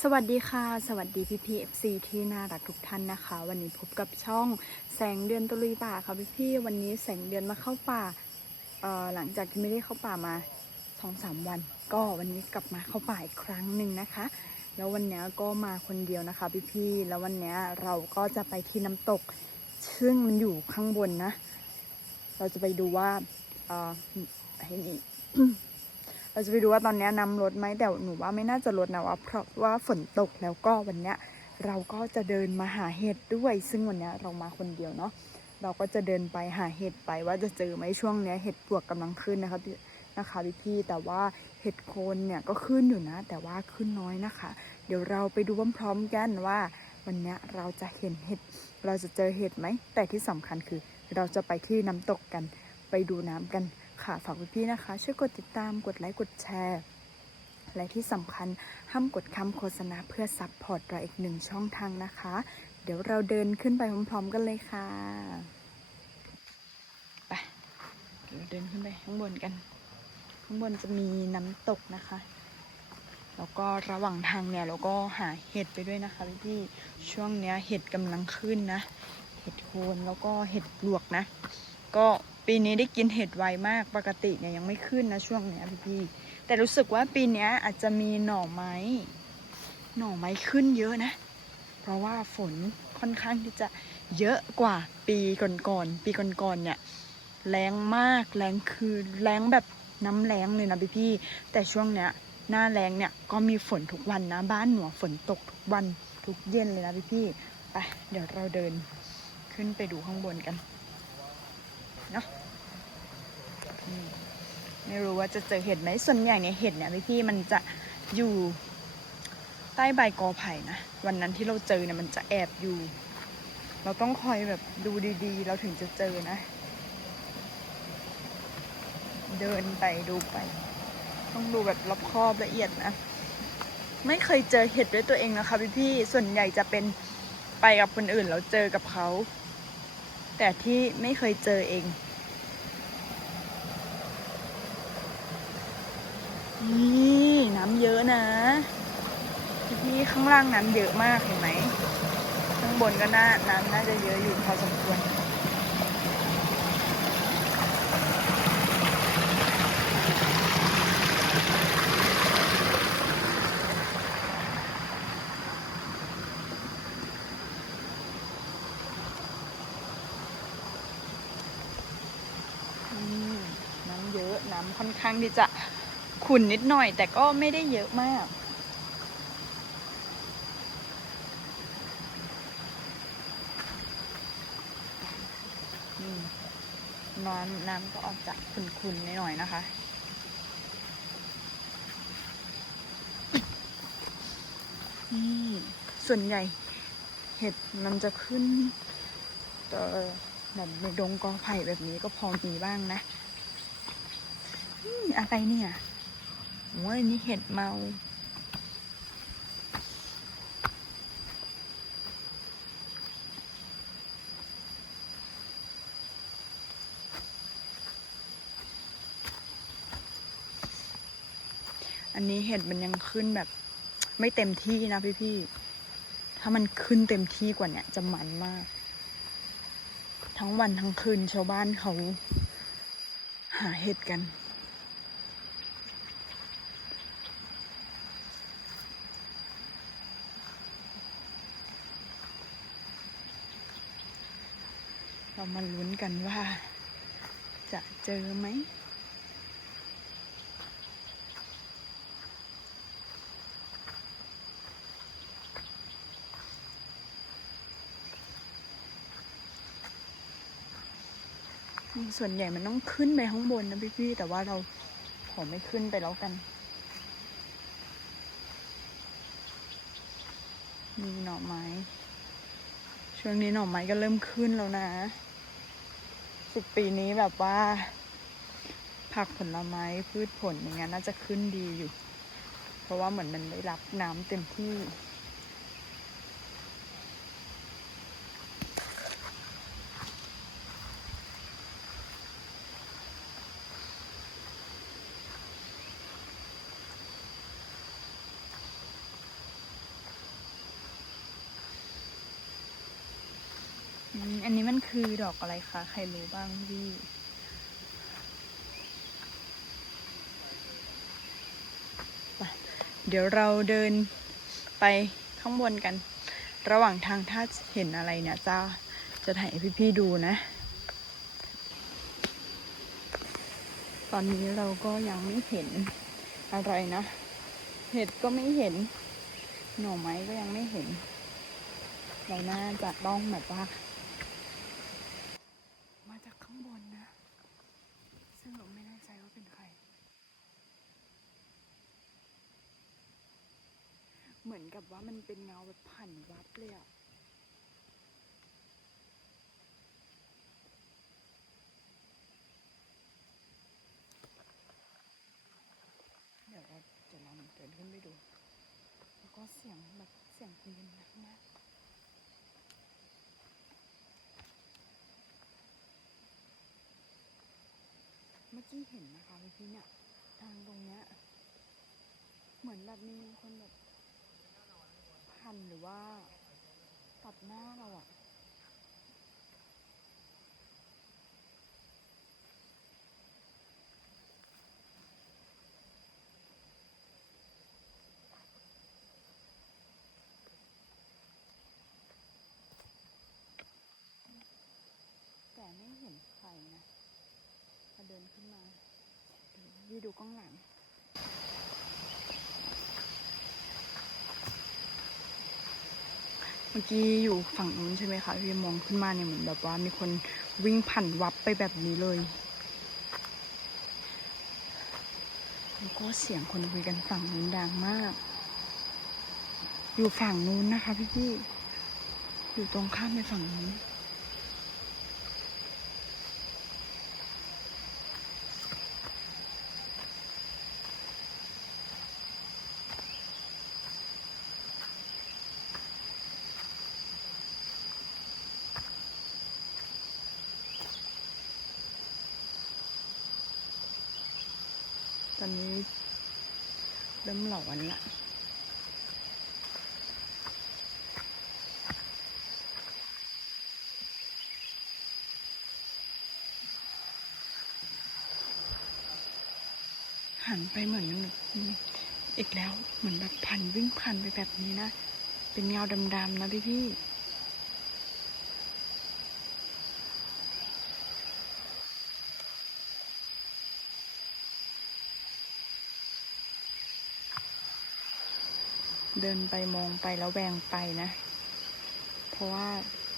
สวัสดีค่ะ สวัสดีพี่พีเอฟซีที่น่ารักทุกท่านนะคะ วันนี้พบกับช่องแสงเดือนตะลุยป่าค่ะพี่พี่วันนี้แสงเดือนมาเข้าป่าเอ่อหลังจากที่ไม่ได้เข้าป่ามาสองสามวัน ก็วันนี้กลับมาเข้าป่าอีกครั้งหนึ่งนะคะ แล้ววันนี้ก็มาคนเดียวนะคะพี่พี่แล้ววันนี้เราก็จะไปที่น้ำตก ซึ่งมันอยู่ข้างบนนะ เราจะไปดูว่าเอ่อให้นี่ เราจะไปดูว่าตอนนี้น้ำลดไหมแต่หนูว่าไม่น่าจะลดนะว่าเพราะว่าฝนตกแล้วก็วันเนี้ยเราก็จะเดินมาหาเห็ดด้วย ซึ่งวันเนี้ยเรามาคนเดียวเนาะเราก็จะเดินไปหาเห็ดไปว่าจะเจอไหมช่วงเนี้ยเห็ดปลวกกำลังขึ้นนะคะพี่นะคะพี่พี่ๆแต่ว่าเห็ดโคนเนี่ยก็ขึ้นอยู่นะ แต่ว่าขึ้นน้อยนะคะ เดี๋ยวเราไปดูพร้อมๆกันว่า วันเนี้ยเราจะเห็นเห็ด เราจะเจอเห็ดไหมแต่ที่สำคัญคือเราจะไปที่น้ำตกกันไปดูน้ำกัน ค่ะฝากพี่ๆนะคะ ช่วยกดติดตามกดไลค์กดแชร์และที่สำคัญห้ามกดคำโฆษณาเพื่อซับพอร์ตเราอีกหนึ่งช่องทางนะคะ เดี๋ยวเราเดินขึ้นไปพร้อมๆกันเลยค่ะ ไปเดี๋ยวเราเดินขึ้นไปข้างบนกัน ข้างบนจะมีน้ำตกนะคะ แล้วก็ระหว่างทางเนี่ยเราก็หาเห็ดไปด้วยนะคะพี่ช่วงเนี้ยเห็ดกำลังขึ้นนะ เห็ดโคนแล้วก็เห็ดปลวกนะ ก็ ปีนี้ได้กินเห็ดไวมากปกติเนี่ยยังไม่ขึ้นนะช่วงเนี้ยพี่แต่รู้สึกว่าปีนี้อาจจะมีหน่อไม้ หน่อไม้ขึ้นเยอะนะ เพราะว่าฝนค่อนข้างที่จะเยอะกว่าปีก่อนๆปีก่อนๆเนี่ยแรงมากแรงคือแรงแบบน้ำแรงเลยนะพี่แต่ช่วงเนี้ยหน้าแรงเนี่ยก็มีฝนทุกวันนะบ้านหนูฝนตกทุกวันทุกเย็นเลยนะพี่ไปเดี๋ยวเราเดินขึ้นไปดูข้างบนกันเนาะ ไม่รู้ว่าจะเจอเห็ดไหมส่วนใหญ่เนี่ยเห็ดเนี่ยพี่พี่ๆมันจะอยู่ใต้ใบกอไผ่นะวันนั้นที่เราเจอเนี่ยมันจะแอบอยู่ เราต้องคอยแบบดูดีๆ เราถึงจะเจอนะ เดินไปดูไป ต้องดูแบบรอบคอบละเอียดนะไม่เคยเจอเห็ดด้วยตัวเองนะคะพี่พี่ส่วนใหญ่จะเป็นไปกับคนอื่นแล้วเจอกับเขา แต่ที่ไม่เคยเจอเอง นี่น้ำเยอะนะพี่ข้างล่างน้ำเยอะมากเห็นไหม ข้างบนก็น่าน้ำน่าจะเยอะอยู่พอสมควรน้ำเยอะน้ำค่อนข้างที่จะ ขุ่นนิดหน่อย แต่ก็ไม่ได้เยอะมากน้ำน้ำก็ออกจากขุ่นๆหน่อยๆนะคะนี่ส่วนใหญ่เห็ดมันจะขึ้นแบบในดงกอไผ่แบบนี้ก็พอมีบ้างนะอะไรเนี่ย โอ้ยอันนี่เห็ดเมา อันนี้เห็ดมันยังขึ้นแบบ ไม่เต็มที่นะพี่ๆถ้ามันขึ้นเต็มที่กว่าเนี้ยจะมันมาก ทั้งวันทั้งคืนชาวบ้านเขา หาเห็ดกัน มาลุ้นกันว่า จะเจอไหม ส่วนใหญ่มันต้องขึ้นไปข้างบนนะพี่ๆแต่ว่าเราขอไม่ขึ้นไปแล้วกัน มีหน่อไม้ช่วงนี้หน่อไม้ก็เริ่มขึ้นแล้วนะ สุดปีนี้แบบว่า ผักผลไม้พืชผลอย่างเงี้ยน่าจะขึ้นดีอยู่ เพราะว่าเหมือนมันได้รับน้ำเต็มที่ อันนี้มันคือดอกอะไรคะ ใครรู้บ้างพี่ เดี๋ยวเราเดินไปข้างบนกัน ระหว่างทางถ้าเห็นอะไรเนี่ยจะจะถ่ายให้พี่ๆดูนะ ตอนนี้เราก็ยังไม่เห็นอะไรนะ เห็ดก็ไม่เห็น หน่อไม้ก็ยังไม่เห็นเราน่าจะต้องแบบว่าจากข้างบนนะ ซึ่งเราไม่แน่ใจว่าเป็นใคร เหมือนกับว่ามันเป็นเงาแบบผ่านวับเลยอะเดี๋ยวเราจะลองเดินขึ้นไปดู แล้วก็เสียงแบบเสียงคุยกันนักมากเมื่อกี้เห็นนะคะเมื่อกี้เนี่ยทางตรงเนี้ย เหมือนแบบมีคนแบบันหรือว่าตัดหน้าเราอะแต่ไม่เห็นใครนะพอเดินขึ้นมาดูพี่ดูกล้องหลัง มื่อกี้อยู่ฝั่งนู้นใช่ไหมคะพี่มองขึ้นมาเนี่ยเหมือนแบบว่ามีคนวิ่งผ่านวับไปแบบนี้เลยแล้วก็เสียงคนคุยกันฝั่งนู้นดังมาก อยู่ฝั่งนู้นนะคะพี่พี่อยู่ตรงข้ามไปฝั่งนู้น ตอนนี้เริ่มหลอนละหันไปเหมือนอีกแล้วเหมือนแบบพันวิ่งพันไปแบบนี้นะ เป็นเงาดำๆนะพี่พี่ เดินไปมองไปแล้วแวงไปนะ เพราะว่า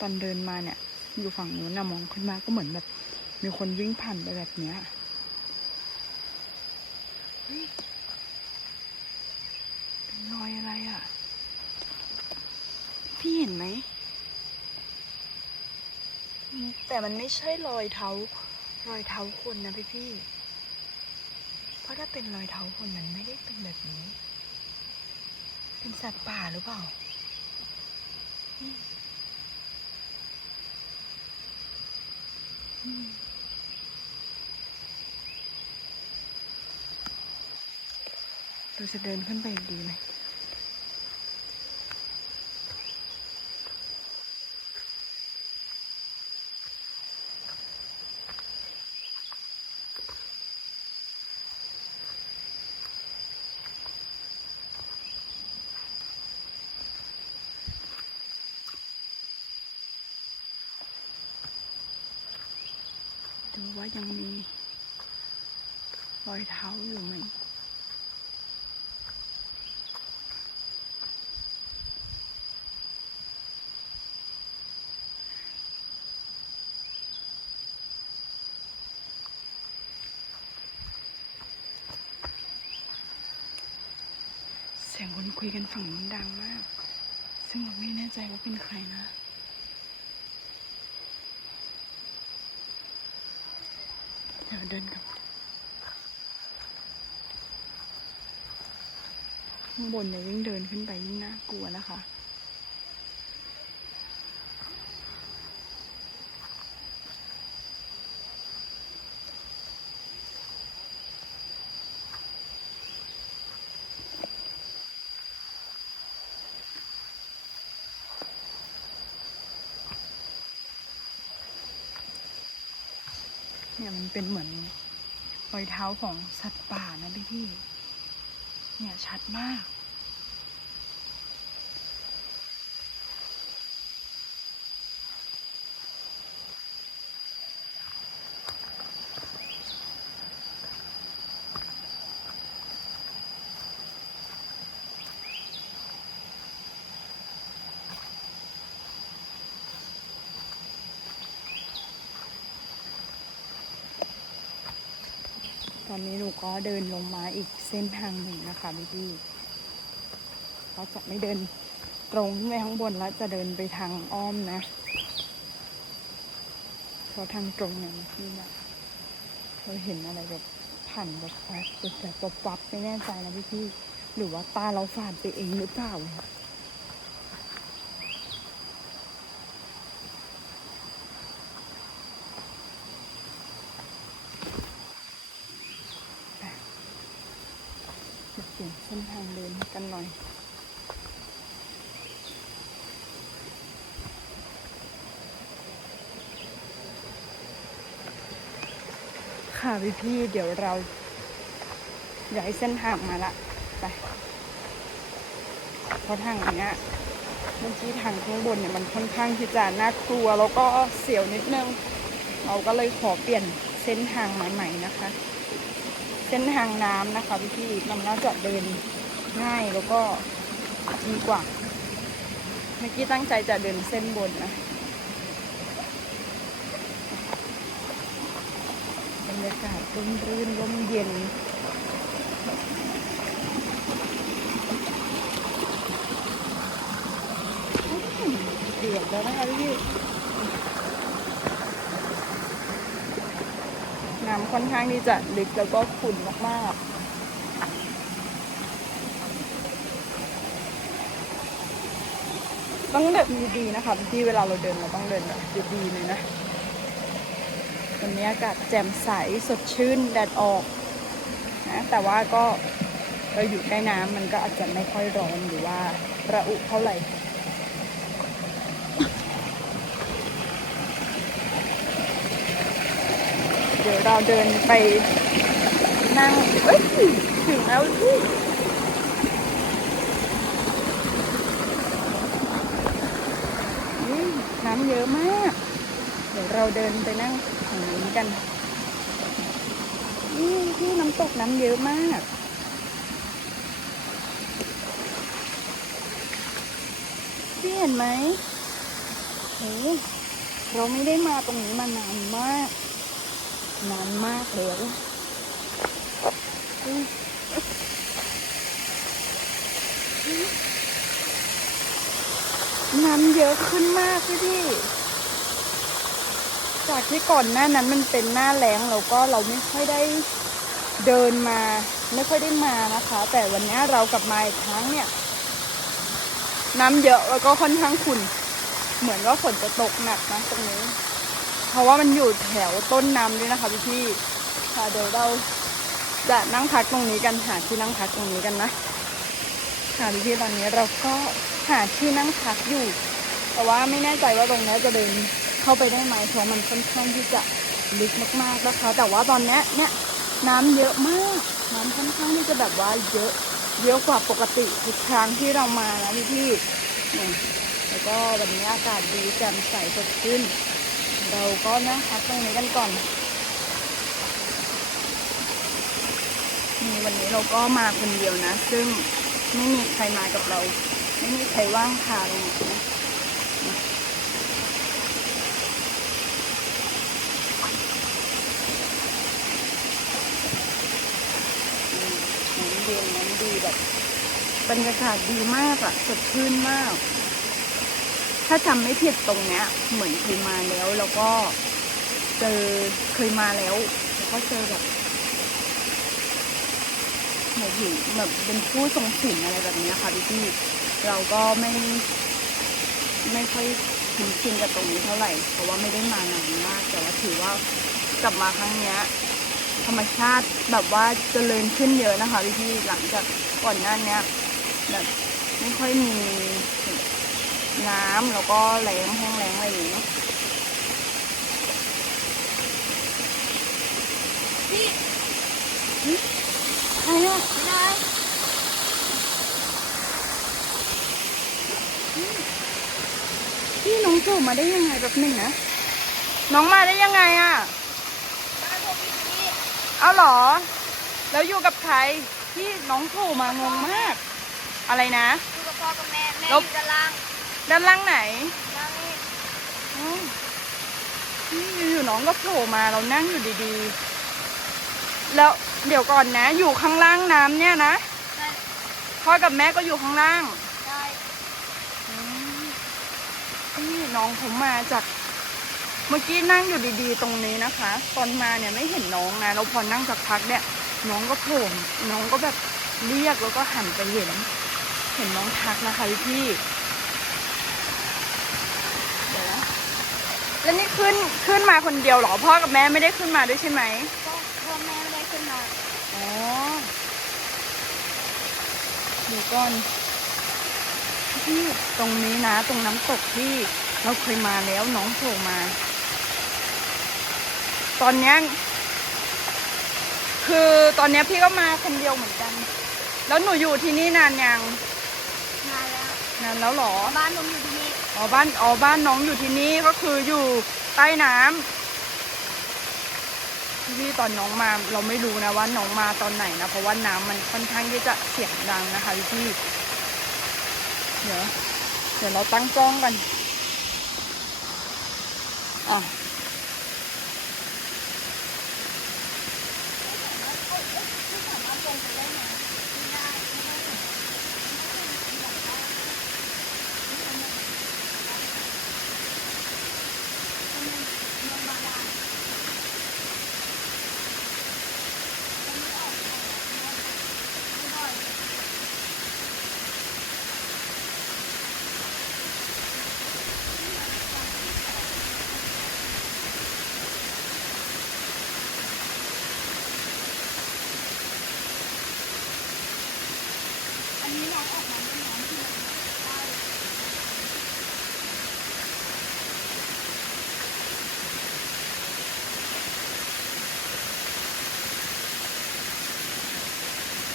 ตอนเดินมาเนี่ย อยู่ฝั่งนู้นนะมองขึ้นมาก็เหมือนแบบ มีคนวิ่งผ่านไปแบบเนี้ยเฮ้ยเป็นรอยอะไรอะ พี่เห็นไหม แต่มันไม่ใช่รอยเท้ารอยเท้าคนนะพี่พี่ เพราะถ้าเป็นรอยเท้าคนมันไม่ได้เป็นแบบนี้ เป็นสัตว์ป่าหรือเปล่า เราจะเดินขึ้นไปดีไหม ยังมีรอยเท้าอยู่ไหมเสียงคนคุยกันฝั่งนู้นดังมาก ซึ่งเราไม่แน่ใจว่าเป็นใครนะ เดินกับข้างบนเนี่ยยิ่งเดินขึ้นไปยิ่งน่ากลัวนะคะ เนี่ยมันเป็นเหมือนรอยเท้าของสัตว์ป่านะพี่พี่เนี่ยชัดมาก ตอนนี้หนูก็เดินลงมาอีกเส้นทางหนึ่งนะคะพี่พี่ๆก็จะไม่เดินตรงขึ้นไปข้างบนแล้วจะเดินไปทางอ้อมนะเพราะทางตรงเนี่ยมันที่แบบเราเห็นอะไรแบบผ่านแบบแบบแบบวับๆไม่แน่ใจนะพี่พี่ๆหรือว่าตาเราฝาดไปเองหรือเปล่า ปลี่ยนเส้นทางเดินกันหน่อย ค่ะพี่พี่เดี๋ยวเราย้ายเส้นทางมาละไปเพราะทางเนี้ยเมื่อกี้ทางข้างบนเนี่ยมันค่อนข้างที่จะน่ากลัวแล้วก็เสียวนิดนึง เราก็เลยขอเปลี่ยนเส้นทางมาใหม่นะคะ เส้นทางน้ำนะคะพี่พี่ๆมันน่าจะเดินง่ายแล้วก็ดีกว่า เมื่อกี้ตั้งใจจะเดินเส้นบนนะบรรยากาศร่มรื่นร่มเย็นเดือดแล้วนะคะพี่ๆน้ำ ค่อนข้างที่จะลึกแล้วก็ขุ่นมากๆต้องเดินดีๆนะคะพี่เวลาเราเดินเราต้องเดินแบบดีๆเลยนะวันนี้อากาศแจ่มใสสดชื่นแดดออกนะแต่ว่าก็เราอยู่ใกล้น้ำมันก็อาจจะไม่ค่อยร้อนหรือว่าระอุเท่าไหร่ ดี๋ยวเราเดินไปนั่งเอ้ยถึงแล้วพี่น้ำเยอะมาก เดี๋ยวเราเดินไปนั่งฝั่งนี้กันนี่ที่น้ำตกน้ำเยอะมากพี่เห็นไหมโอ้เราไม่ได้มาตรงนี้มานานมาก นานมากแล้วอุ๊ยน้ำเยอะขึ้นมากพี่พี่ จากที่ก่อนหน้านั้นมันเป็นหน้าแล้งแล้วก็เราไม่ค่อยได้เดินมา ไม่ค่อยได้มานะคะ แต่วันนี้เรากลับมาอีกครั้งเนี่ย น้ำเยอะแล้วก็ค่อนข้างขุ่น เหมือนว่าฝนจะตกหนักนะตรงนี้ ราะว่ามันอยู่แถวต้นน้ำด้วยนะคะพี่พี่ค่ะเดี๋ยวเราจะนั่งพักตรงนี้กันหาที่นั่งพักตรงนี้กันนะค่ะพี่พี่ตอนนี้เราก็หาที่นั่งพักอยู่ แต่ว่าไม่แน่ใจว่าตรงนี้จะเดินเข้าไปได้ไหมเพราะมันค่อนข้างที่จะลึกมากๆนะคะ แต่ว่าตอนเนี้ยเนี่ยน้ำเยอะมาก น้ำค่อนข้างที่จะแบบว่าเยอะเยอะกว่าปกติทุกครั้งที่เรามานะพี่พี่แล้วก็วันนี้อากาศดีแจ่มใสสดชื่น เราก็นั่งพักตรงนี้กันก่อนนี่วันนี้เราก็มาคนเดียวนะ ซึ่งไม่มีใครมากับเรา ไม่มีใครว่างทางนะอืมน้ำเย็นน้ำดีแบบบรรยากาศดีมากอะสดชื่นมาก ถ้าจำไม่ผิดตรงเนี้ย เหมือนเคยมาแล้ว แล้วก็เจอเคยมาแล้ว แล้วก็เจอแบบหมายถึงแบบเป็นผู้ทรงศิลป์อะไรแบบนี้ค่ะพี่พี่เราก็ไม่ไม่ค่อยคุ้นชินกับตรงนี้เท่าไหร่ เพราะว่าไม่ได้มานานมาก แต่ว่าถือว่ากลับมาครั้งเนี้ยธรรมชาติแบบว่าเจริญขึ้นเยอะนะคะพี่พี่หลังจากก่อนหน้านี้แบบไม่ค่อยมี น้ำแล้วก็แรงแห้งแรงอะไรอย่างเงี้ยพี่ใครอะไม่ได้พี่น้องโผล่มาได้ยังไงแบบหนึ่งนะน้องมาได้ยังไงอะบ้านผมพี่พี่เอาเหรอ แล้วอยู่กับใครพี่น้องโผล่มางงมาก อะไรนะ อยู่กับพ่อกับแม่แม่แล้อวยู่ด้านล่าง ด้านล่างไหนล่างนี่อ้าวพี่อยู่ๆน้องก็โผล่มาเรานั่งอยู่ดีๆ แล้วเดี๋ยวก่อนนะ อยู่ข้างล่างน้ำเนี่ยนะใช่พ่อกับแม่ก็อยู่ข้างล่างใช่อืมนี่น้องผมมาจาก เมื่อกี้นั่งอยู่ดีๆ ตรงนี้นะคะ ตอนมาเนี่ยไม่เห็นน้องนะแล้วพอนั่งสักพักเนี่ย น้องก็โผล่น้องก็แบบเรียกแล้วก็หันไปเห็น เห็นน้องทักนะคะพี่เดี๋ยวนะ แล้วนี่ขึ้นขึ้นมาคนเดียวเหรอพ่อกับแม่ไม่ได้ขึ้นมาด้วยใช่ไหมพ่อพ่อแม่ไม่ได้ขึ้นมาอ๋อเดี๋ยวก่อนพี่ตรงนี้นะ ตรงน้ำตกที่เราเคยมาแล้วน้องโผล่มา ตอนเนี้ยคือตอนเนี้ยพี่ก็มาคนเดียวเหมือนกัน แล้วหนูอยู่ที่นี่นานยังนานแล้วนานแล้วเหรอ บ้านผมอยู่ที่นี่ อ๋อบ้านอ๋อบ้านน้องอยู่ที่นี่ก็คืออยู่ใต้น้ำพี่ตอนน้องมาเราไม่รู้นะว่าน้องมาตอนไหนนะเพราะว่าน้ำมันค่อนข้างที่จะเสียงดังนะคะพี่พี่เดี๋ยวเดี๋ยวเราตั้งกล้องกันอ๋อ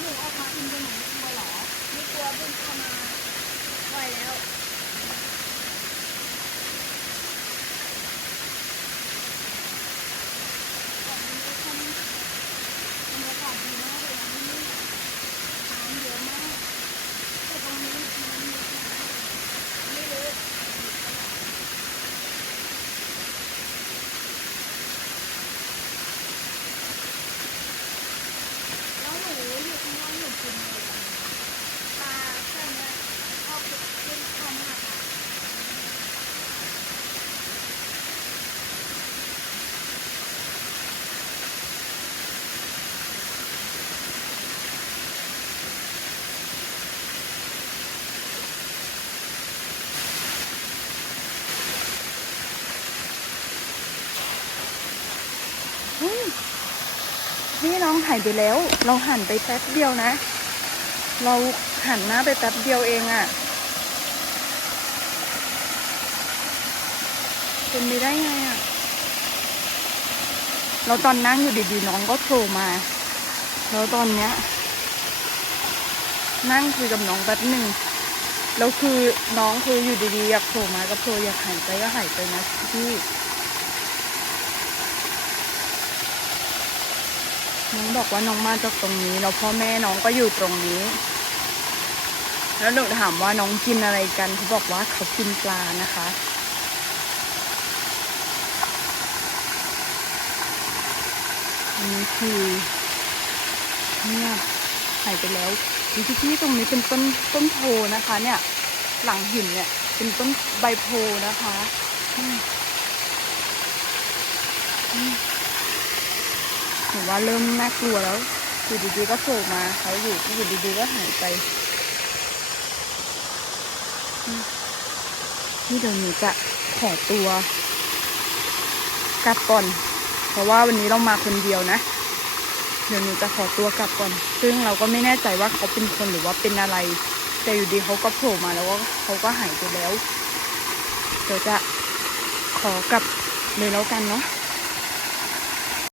หนูออกมาอินเดียหนูไม่กลัวเหรอ ไม่กลัว เข้ามาไหวแล้ว บรรยากาศดีมากเลยนะที่นี่น้ำเยอะมากแต่ตรงนี้น้ำเยอะมากไม่รู้แล้วหนูอยู่ข้างล่างหนูกินอะไรกัน ปลาเครื่องเนี้ยชอบขึ้นเข้ามาหา เฮ้ยนี่น้อง หายไปแล้ว เราหันไปแป๊บเดียวนะ เราหันหน้าไปแป๊บเดียวเองอะเป็นไปได้ไงอะเราตอนนั่งอยู่ดีๆน้องก็โผล่มา แล้วตอนเนี้ย นั่งคุยกับน้องแป๊บหนึ่งแล้วคือน้องคืออยู่ดีๆอยากโผล่มาก็โผล่อยากหายไปก็หายไปนะพี่ น้องบอกว่าน้องมาจากตรงนี้แล้วพ่อแม่น้องก็อยู่ตรงนี้ แล้วหนูถามว่าน้องกินอะไรกันเขาบอกว่าเขากินปลานะคะอันนี้คือเนี่ยหายไปแล้วนี่ที่ตรงนี้เป็นต้นต้นโพนะคะ เนี่ย หลังหินเนี่ย เป็นต้นใบโพนะคะอืมอืม นูว่าเริ่มน่ากลัวแล้วอยู่ดีๆก็โผล่มาเขาอยู่อยู่ดีๆก็หายไปนี่เดี๋ยวหนูจะขอตัวกลับก่อน เพราะว่าวันนี้เรามาคนเดียวนะ เดี๋ยวหนูจะขอตัวกลับก่อน ซึ่งเราก็ไม่แน่ใจว่าเขาเป็นคนหรือว่าเป็นอะไร แต่อยู่ดีเขาก็โผล่มาแล้วก็เขาก็หายไปแล้ว เดี๋ยวจะขอกลับเลยแล้วกันเนาะ